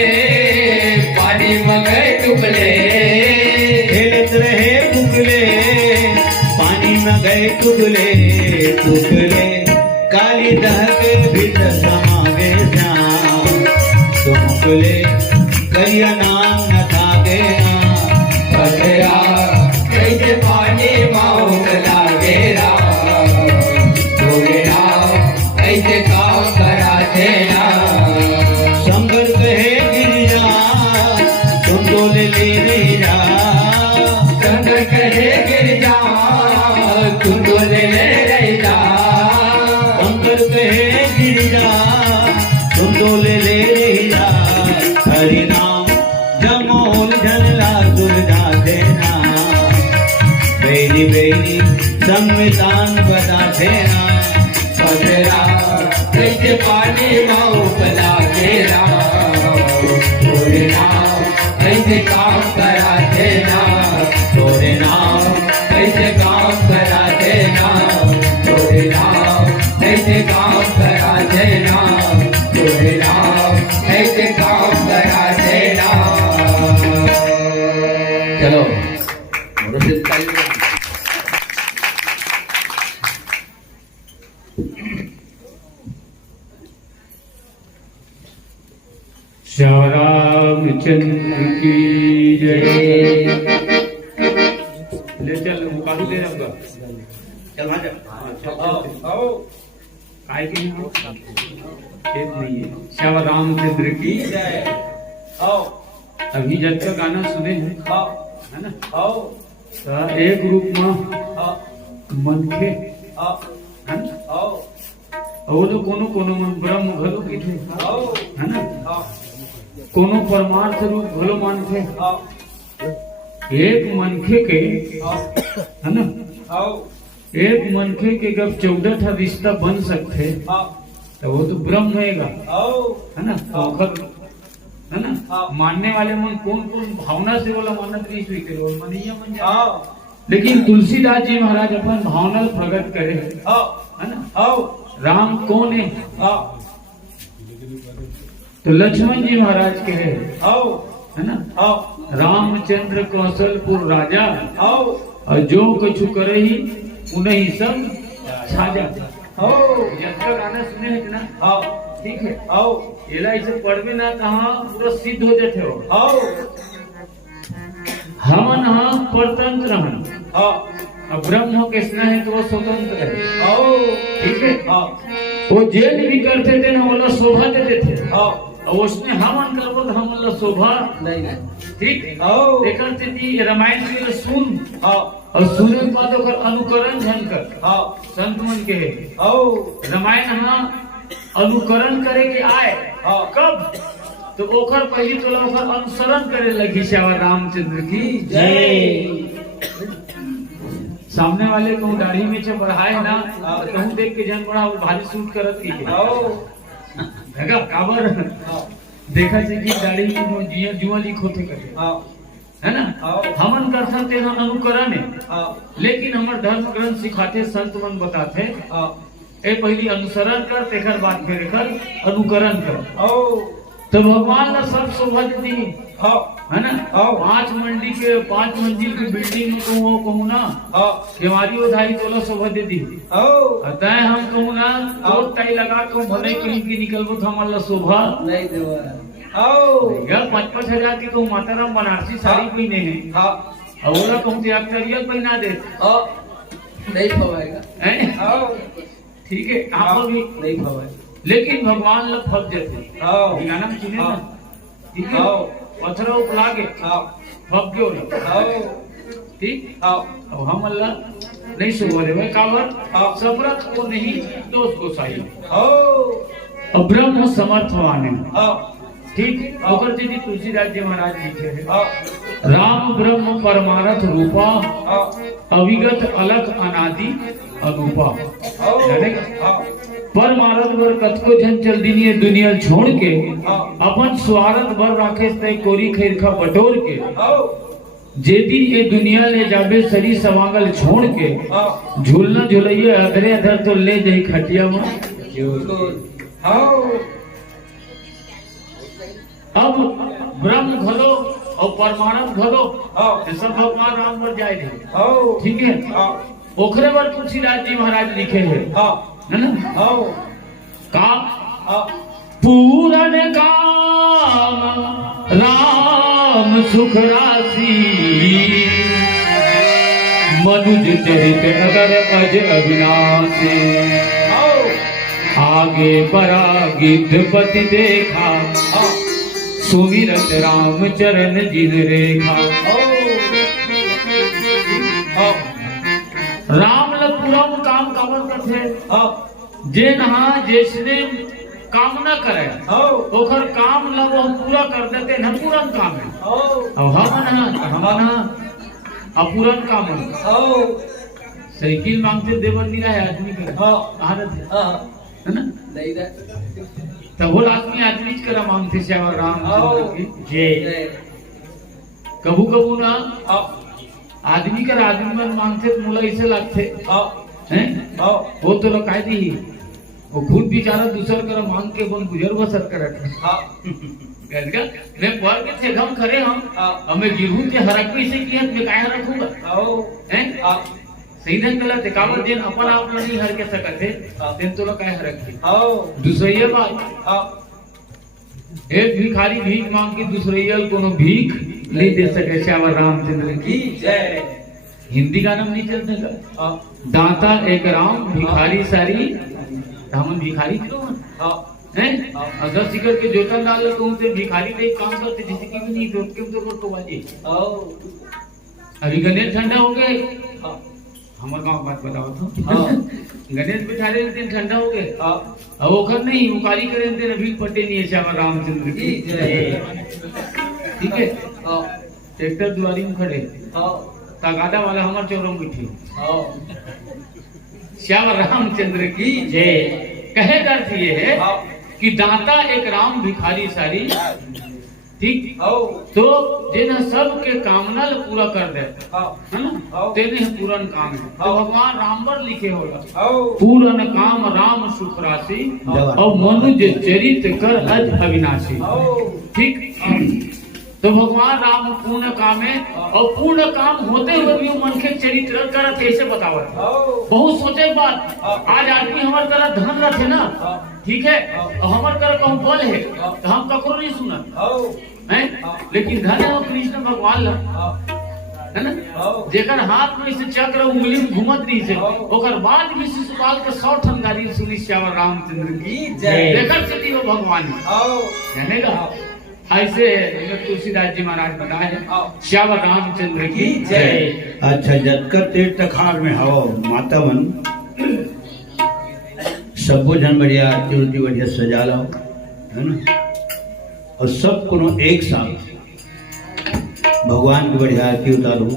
पानी में गए डुबले खेलत रहे फुकले पानी में गए डुबले टुकले काली दह के भीतर समा गए श्याम तो मुकले करिया नाम न था गेरा पथरा कैसे पानी माओ कला गेरा तोड़ेरा ऐसे काम करा देना संगर कहे गिरिजा तुम डोले ले जा संगर कहे गिरिजा तुम डोले ले जा संगर कहे गिरिजा तुम डोले ले जा हरि नाम जमोल झनला दुर्गा देना बेनी बेनी संविधान बता देना पथरा कैसे पानी माओ बना देना तोरे नाम कैसे काम करा देना तोरे नाम कैसे काम करा देना तोरे नाम कैसे काम करा देना तोरे नाम कैसे काम करा देना चलो श्याम रामचंद्र की जय। ले चल मुकाबले ले जाऊंगा चल वहां जा आओ काय की खेत नहीं है श्याम रामचंद्र की जय आओ अभी जब का गाना सुने हैं आओ है ना आओ तो एक रूप में आओ मनखे आओ है ना आओ और तो कोनो कोनो मन ब्रह्म घलो की थे आओ है ना आओ कोनो परमार्थ रूप भलो मानथे हाँ एक मनखे के हाँ है ना हाँ एक मनखे के जब 14 रिश्ता बन सकते हाँ तो वो तो ब्रह्म रहेगा हाँ है ना हाँ। ओखर है ना हाँ। मानने वाले मन कौन कौन भावना से बोला मानत नहीं स्वीकार और मनइया मन जाने। हाँ लेकिन तुलसीदास जी महाराज अपन भावना प्रकट करे हाँ है ना हाँ राम कौन है हाँ तो लक्ष्मण जी महाराज कहे हाँ है ना हाँ रामचंद्र कौशलपुर राजा हाँ और जो कछु करे ही उन्हें सब छाजा हाँ यात्रा गाना सुने है ना हाँ ठीक है हाँ एला इसे पढ़वे ना कहा पूरा सिद्ध हो जाते हो हाँ हमन हाँ परतंत्र हन हाँ अब ब्रह्म के स्नेह है तो वो स्वतंत्र है हाँ ठीक है हाँ वो जेल भी करते थे ना वो लोग शोभा देते थे हाँ और उसने हमन करबो तो हम लोग शोभा नहीं ठीक हाँ देखते थी रामायण के सुन हाँ और सुने के बाद ओकर अनुकरण झन कर हाँ संत मन के हाँ रामायण हाँ अनुकरण करे के आए हाँ कब तो ओकर पहली तो ओकर अनुसरण करे लगी श्यावर रामचंद्र की जय सामने वाले को दाढ़ी में से बढ़ाए ना हाँ। तो कहूं देख के जन बड़ा वो भारी सूट करत की हाँ देखा काबर हाँ देखा से कि दाढ़ी में जिया जुआ लिख होते करे हाँ है ना हाँ। हमन कर सकते हैं अनुकरण है हाँ लेकिन हमारे धर्म ग्रंथ सिखाते संत मन बताते हाँ ए पहली अनुसरण कर तेकर बाद फिर एकर अनुकरण कर हाँ तो भगवान ने सब शोभा दी हाँ है ना हाँ। 5 मंजिल की बिल्डिंग में कहूँ ना हाँ केवारी उधारी तोला शोभा दे दी हाँ अतः हम कहूँ ना कोट टाई लगा के भले कहीं की निकलबो तो हमारा शोभा नहीं देवा हाँ यार 5-5 हजार की कहूँ माताराम बनारसी साड़ी पहने हैं हाँ और बोला कहूँ अक्सरियत पहना दे हाँ नहीं फवाएगा हैं? हाँ ठीक है आप भी नहीं फवाएगा लेकिन भगवान लोग फप जाते हाँ गाना में सुने ना हाँ। ठीक है हाँ। पत्थरों को लागे हाँ फप क्यों ना हाँ ठीक हाँ अब हम अल्लाह नहीं सुबह रे भाई काबर हाँ। सफरत को नहीं दोष को सही हाँ अब ब्रह्म समर्थवान है हाँ ठीक ओकर जी तुलसीदास जी महाराज लिखे हैं हाँ राम ब्रह्म परमारथ रूपा हाँ अविगत अलग अनादि अनुपा जानेगा हाँ परमारथ बर कतको जन चल दिनिए दुनिया छोड़ के हाँ। अपन स्वार्थ बर राखे तय कोरी खैरखा बटोर के हाँ जे दिन ये दुनिया ले जाबे सरी सवांगल छोड़ के हाँ झूलना झुलैया अधरे अधर तो ले जाई खटिया में हाँ अब ब्रह्म घलो और परमाणु घलो हाँ ये सब भगवान राम पर जाए नहीं हाँ ठीक है हाँ ओखरे पर तुलसीदास जी महाराज लिखे हैं हाँ है ना हाँ का हाँ पूरन काम राम सुख राशि मनुज चरित अगर अज अविनाशी आगे बरा गिद्धपति देखा हाँ सुमिरत राम चरण जिन रेखा हाँ राम ल पूरा काम काबर करथे हाँ जे नहा जिसने काम न करे हाँ ओखर काम ल वो पूरा कर देते न पूरन काम है अब हम अपूरन काम है हाँ साइकिल मांगते देवर नहीं रहा है आदमी के हाँ आदत है हाँ है ना नहीं रहा तो वो आदमी करा मांगते श्याम राम की जय कबू कबू ना हाँ आदमी कर आदमी मन मांगते तो मुला इसे लगते हाँ हैं हाँ वो तो लोग कायदी ही वो खुद बेचारा दूसर कर मांग के बन गुजर बसर कर हाँ मैं पर के थे हम खरे हम हाँ हमें गिरहू के हरकती से की मैं काहे रखूंगा हैं हाँ सही ढंग गलत है काबर दिन अपन आप नहीं हर के सकते हाँ। दिन तो लोग काहे हरकती हाँ दूसरी बात हाँ एक भिखारी भीख मांग के दूसरे कोनो भीख नहीं दे सके श्यावर रामचंद्र की की जय हिंदी गाना में नहीं चलते का हाँ दाता एक राम भिखारी सारी रामन भिखारी क्यों हाँ हैं हाँ। अगर सिकर के जोतन डाल तो उनसे भिखारी पे काम करते जिससे कि भी नहीं जोत के तो वाली हाँ अभी गणेश ठंडा हो गए हाँ हमारे गाँव बात बताओ तो हाँ गणेश बिठारे दिन ठंडा हो गए हाँ अब ओखर नहीं उकारी करे दिन अभी पट्टे नहीं है श्यामा रामचंद्र की ठीक है। हाँ ट्रैक्टर दुआरी में खड़े हाँ तगादा वाला हमारे चौरों में बैठे हाँ श्यामा रामचंद्र की जय। कहे अर्थ ये है हाँ कि दाता एक राम भिखारी सारी ठीक हाँ तो जिन्हें सबके कामना ल पूरा कर दे हाँ है ना तेने पूरन काम है तो भगवान राम पर लिखे होला हाँ पूरन काम राम सुख राशि और मनुज चरित कर अज अविनाशी ठीक। तो भगवान राम पूर्ण काम है और पूर्ण काम होते हुए भी मन के चरित्र कर कैसे बतावत बहुत सोचे बात। आज आदमी हमारे तरह धन रखे ना ठीक है और हमारे तरह कहूँ बल है तो हम ककरो नहीं सुना है लेकिन धन है कृष्ण भगवान ला है ना जेकर हाथ में से चक्र उंगली में घूमत रही से ओकर बाद भी शिशुपाल के 100 ठन गाड़ी सुनी श्यामा रामचंद्र की जय। देखर से वो भगवान जानेगा ऐसे तुलसीदास जी महाराज बताए श्यामा रामचंद्र की जय। अच्छा जतकर तीर्थ खार में हवा माता मन सब जन बढ़िया आरती उरती बढ़िया सजा लो है ना और सब को एक साथ भगवान की बढ़िया आरती उतारू।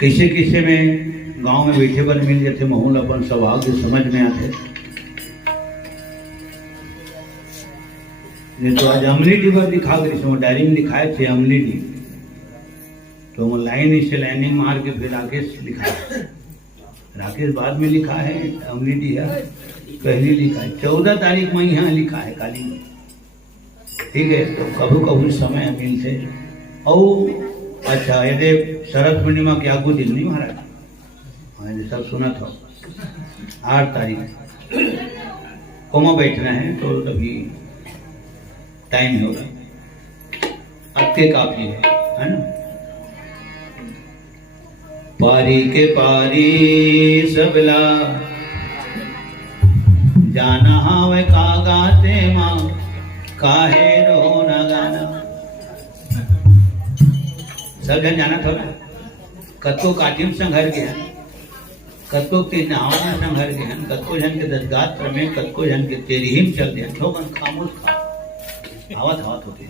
किसे किसे में गांव में बैठे बन मिल जाते माहौल अपन स्वभाव समझ में आते नहीं तो आज अमलीडी पर दिखा कर डायरी में लिखाए थे अमलीडी तो लाइन इसे लाइनिंग मार के फिर राकेश लिखा राकेश बाद में लिखा है अमलीडी है पहले लिखा है 14 तारीख में यहाँ लिखा है काली में ठीक है। तो कभी कभी समय मिलते और अच्छा यदि शरद पूर्णिमा के आगू दिन नहीं महाराज मैंने सब सुना था 8 तारीख कोमा बैठना है तो तभी टाइम होगा अक्के काफी है ना। पारी के पारी सबला जाना हावे का गाते माँ काहे रो न गाना सब जन जाना थोड़ा कतो काटिम संघर गया कतो के नहावा संघर गया कतो जन के दसगात्र में कतो जन के तेरी हिम चल दिया ठोकन खामोश खा आवत आवत होते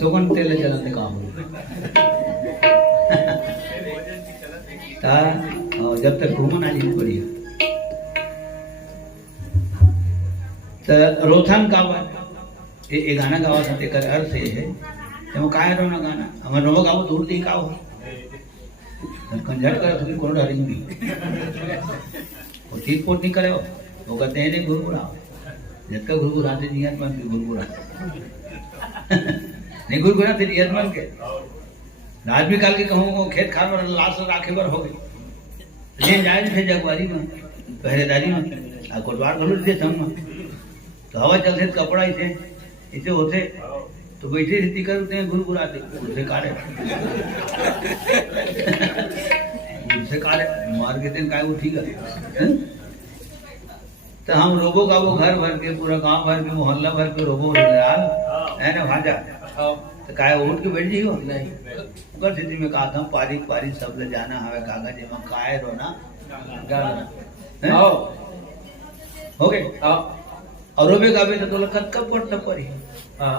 तो कौन तेल चलते काम जब तक घूमन आज बढ़िया तो रोथन का बात ये गाना गावा था तेकर अर्थ ये है तो काय रोना गाना हमारे रोग गावो दूर दी का हो कंजट करे थोड़ी कोण डरेंगी और ठीक पोट नहीं करे वो कहते हैं नहीं गुरगुरा जब तक गुरगुराते नियत मन के गुरगुरा नहीं गुरगुराते नियत मन के रात भी काल के कहूँ खेत खार में लाश राखे बर हो गई ये जाए थे जगवारी में पहरेदारी में आ कोटवार घलू थे संग में तो हवा चलते कपड़ा इसे इसे होते तो बैठे रीति करते हैं गुरगुराते उनसे कारे उनसे कारे मार के दिन काय उठी गए तो हम लोगों का वो घर भर के पूरा गांव भर के मोहल्ला भर के लोगों है ना भाजा तो काय उठ के बैठ जी हो नहीं उगर स्थिति में कहा था पारिक पारिक शब्द जाना हवे कागज में काय रोना गाना हो गए और रोबे गावे तो तोला कत कब पड़ता परी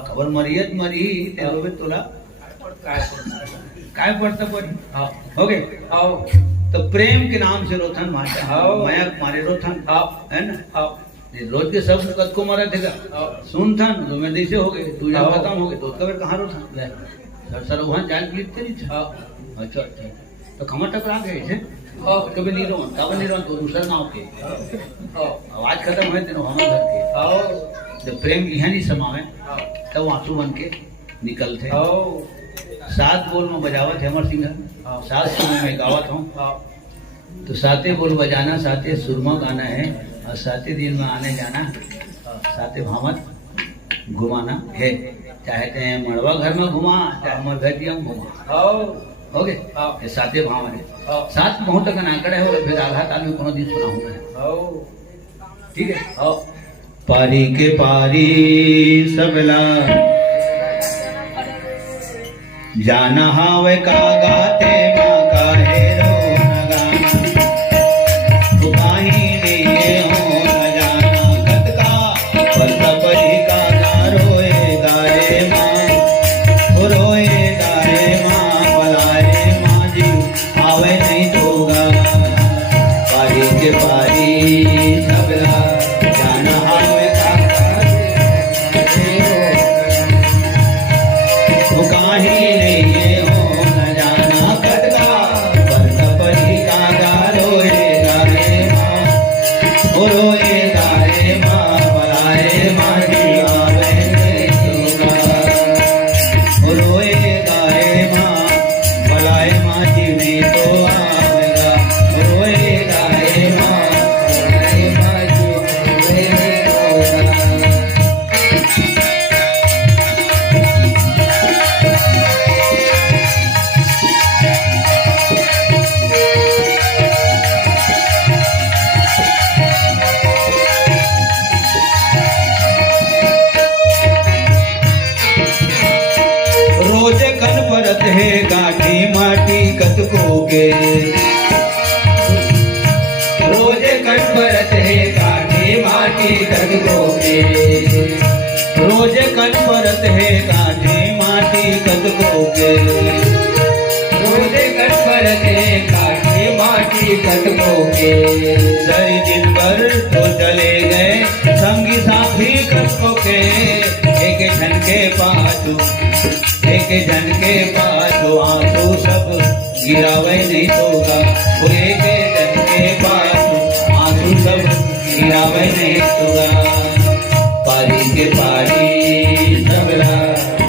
खबर मरियत मरी ते रोबे तोला काय पड़ता परी हो गए तो प्रेम के नाम से रोथन मारता माया मारे रोथन है ना रोज के शब्द कद को मारा देगा सुन था तो मैं जैसे हो गए तू जब खत्म हो गए तो कबर कहाँ रोथन सर वहाँ जान लिखते नहीं था अच्छा अच्छा तो खमर टकरा गए थे कभी नहीं रो कभी नहीं रो तो दूसरा गाँव के आवाज खत्म हुए तेरे हम घर के जब प्रेम यहाँ नहीं समावे तब आंसू बन के निकलते 7 बोल में बजावत है अमर सिंह 7 सुर में गावत हूँ तो 7 बोल बजाना 7 सुरमा गाना है और 7 दिन में आने जाना 7 भामत घुमाना है चाहते हैं मड़वा घर में घुमा चाहे हमारे भेटिया में घुमा हो गए ये 7 भाव है 7 बहुत तक आंकड़ा है और फिर आधा काल में कोनो दिन सुना हुआ है ठीक है पारी के पारी सबला जाना हावे का गाते माँ काहे रो न गाना तो काहीं नहीं हो न जाना कत का पर परी का गा रोए गाए माँ रोए गाए माँ बलाए माँ जी आवे नहीं दोगा पारी के पारी सबला जाना हावे का गाते तो काहीं नहीं हो न जाना कटका पर परी का गा रोए गाए माँ रोए गाए माँ बलाए माँ जी आवे नहीं दोगा रोए गाए माँ बलाए माँ जी नहीं तो आवेगा रोए गाए माँ बलाए माँ जी आवे नहीं दोगा रोज कन परत है गाठी माटी कतको के रोज कन परत है गाठी माटी कतको के रोज कन परत है गाठी माटी कतको के रोज कन परत है गाठी माटी कतको के सरी दिन भर तो चले गए संगी साथी कतको के एक झन के पाछू एक जन के पाछो आंसू सब गिरावे नहीं दोगा वो एक जन के पाछो आंसू सब गिरावे नहीं दोगा पारी के पारी सबला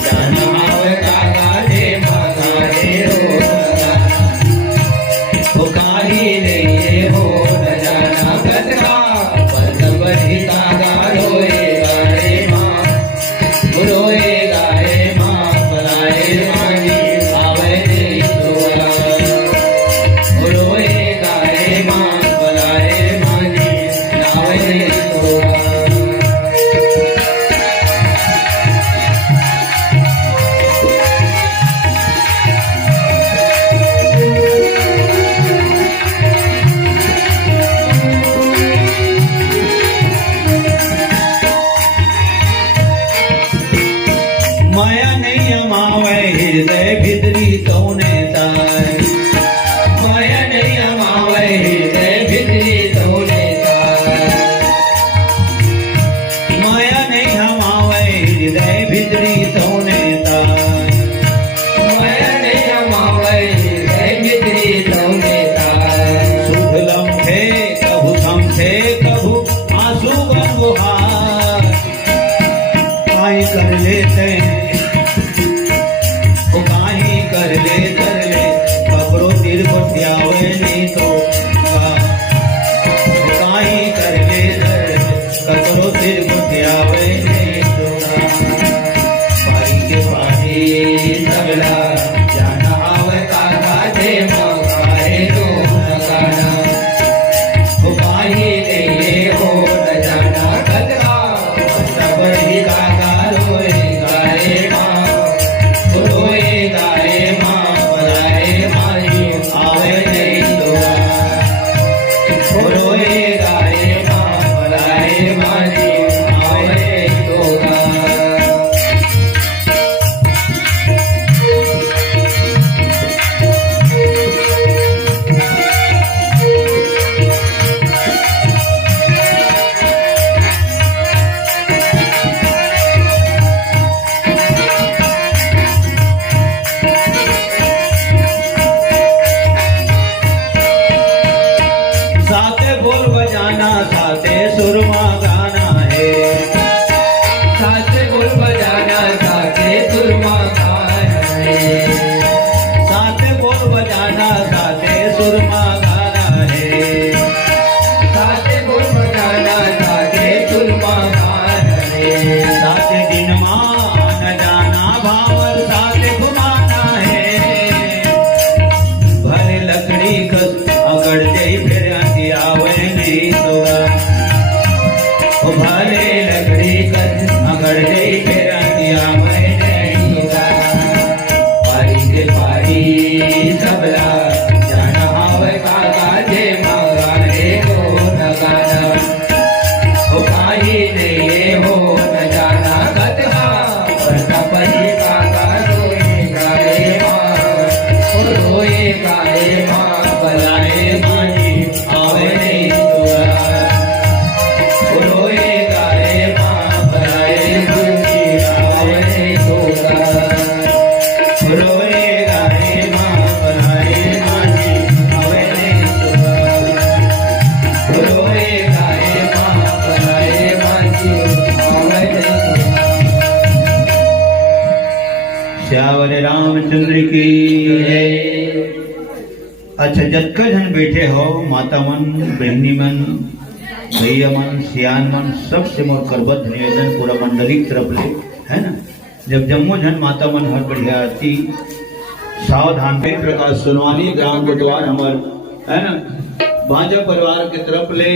जाना आवे कागा रे माता रे रो वो काही नहीं हो न जाना कतरा पर बड़ी कागा रोए गाए माँ रोए गाए माँ बलाए माँ जी आवे नहीं दोगा रोए गाए माँ बलाए माँ जी आवे नहीं दोगा माया नहीं अमावे हृदय भितरी तौने ताय माया नहीं अमावे हृदय भितरी तौने ताय माया नहीं अमावे हृदय भितरी तौने ताय माया नहीं अमावे हृदय भितरी तौने ताय सुध लम्हे कभु थमथे कभु आंसू गंगुहार काई कर लेते वो काहीं कर ले खबरों तिर को त्यावे नहीं तो वो काहीं कर ले खबरों तिर को त्यावे नहीं तो पारी के पारी सबला जाना आवे कागा दे मगाए रो न गाना वो काहीं नहीं हो न जाना कतरा सब ही कागा रोए गाए श्यावर रामचंद्र की जय। अच्छा, जतका जन बैठे हो, माता मन, बहनी मन, भैया मन, सियान मन, सबसे मोर करबद्ध निवेदन पूरा मंडली की तरफ ले, है ना। जब जम्मो जन माता मन हर बढ़िया आरती सावधान पे प्रकाश सुनवानी ग्राम गुरुद्वार हमार, है ना, भांजा परिवार के तरफ ले।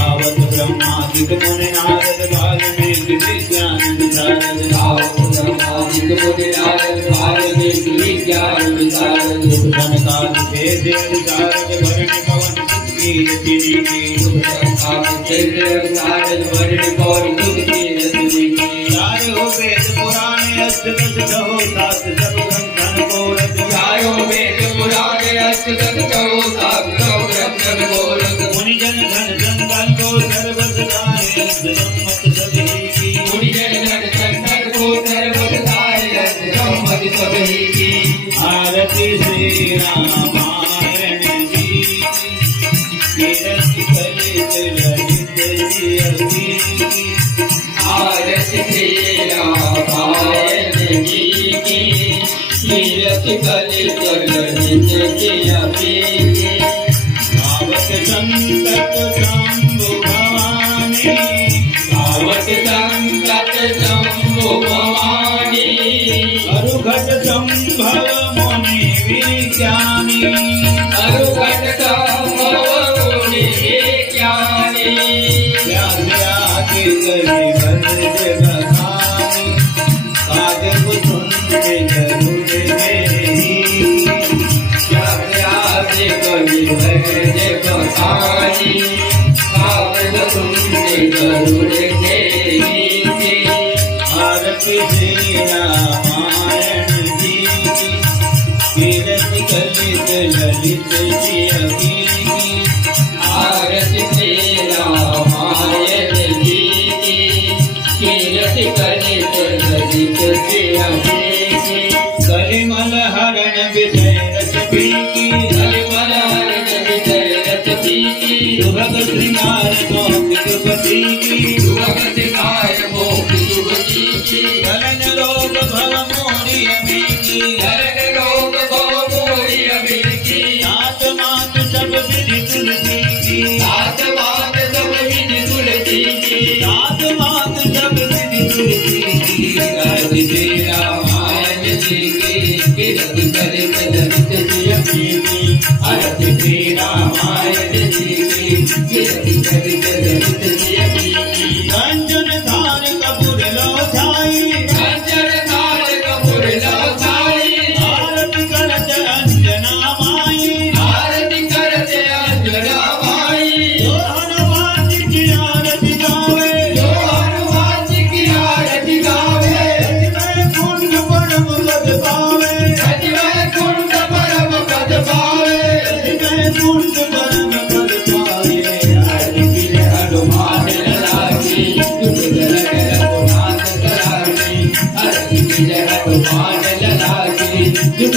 आवत ब्रह्मादिक मुनि नारद वाल्मीकि विज्ञान विशारद, आवत ब्रह्मादिक मुनि नारद वाल्मीकि विज्ञान विशारद, सनकादि वेद विशारद वर्ण पवन की रचनी की, सनकादि वेद विशारद वर्ण पवन की रचनी की। चारों वेद पुराण अष्टदश कहो सात सब ग्रंथन को रच, चारों वेद पुराण अष्टदश कहो सात सब ग्रंथन को रच। मुनि जन धन जन को सर्वस धारे सम्मत सभी की, मुनि जन धन जन को सर्वस धारे सम्मत सभी की। आरती श्री रामायण जी की, कीरति कलित ललित जी, आरती श्री रामायण जी की, कीरति कलित ललित जी। आवत संतत शंभु भवानी, आवत संतत शंभु भवानी, अरुघट संभव मुनि विज्ञानी, अरुघट संभव मुनि विज्ञानी। व्यास करि भज बखानी, काज कुसुम जरूर देहि, व्यास करि भज बखानी, काज कुसुम जरूर देहि। आरती श्री रामायण जी की, कीरति कलित ललित जी की। आरती श्री रामायण जी की, कीरति कलित ललित जी। कलिमल हरण विजय रस की, कलिमल हरण विजय रस की। सुभग श्रृंगार मौखिक पति की, सुभग श्रृंगार मौखिक पति की। गलन रोग भव मोरी अमी की, गलन रोग भव मोरी अमी की। नाथ मात सब विधि तुलसी की, नाथ मात सब विधि तुलसी की, नाथ मात सब विधि तुलसी की। आरती श्री रामायण जी की, कीरति कलित ललित जी की। आरती श्री रामायण जी की, कीरति कलित ललित जी की। कंचन धार कपूर लो छाई, कंचन धार कपूर लो छाई। आरती करत अंजना माई, आरती करत अंजना माई। जो हनुमान जी की आरती गावे, जो हनुमान जी की आरती गावे। अजय कुंड परम पद पावे, अजय कुंड परम पद पावे, अजय कुंड परम पद पावे। आरती श्री हनुमान लला की, तुझ रघुनाथ कला की। आरती श्री हनुमान लला की, तुझ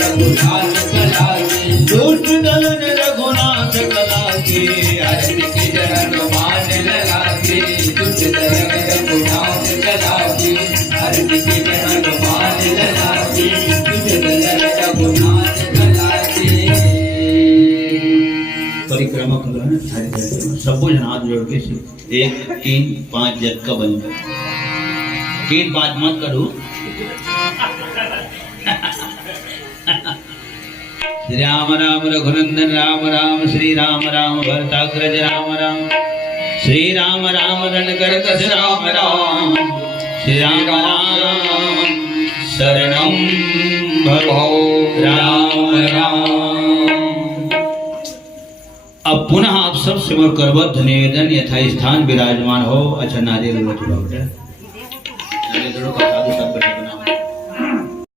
रघुनाथ कला की। दुष्ट दलन रघुनाथ कला की। आरती श्री हनुमान लला की, तुझ रघुनाथ कला की। आरती श्री हनुमान लला की, तुझ रघुनाथ कला की। परिक्रमा करो ना, सब जन हाथ जोड़ के 1 3 5 जग का बन, 3 5 मत करो। श्री राम राम रघुनंदन राम राम, श्री राम राम भरताग्रज राम राम, श्री राम राम रणकरकस राम राम, श्री राम राम शरणं भवो राम राम। अब पुनः आप सब से मोर करबद्ध निवेदन, यथा स्थान विराजमान हो। अच्छा नारियल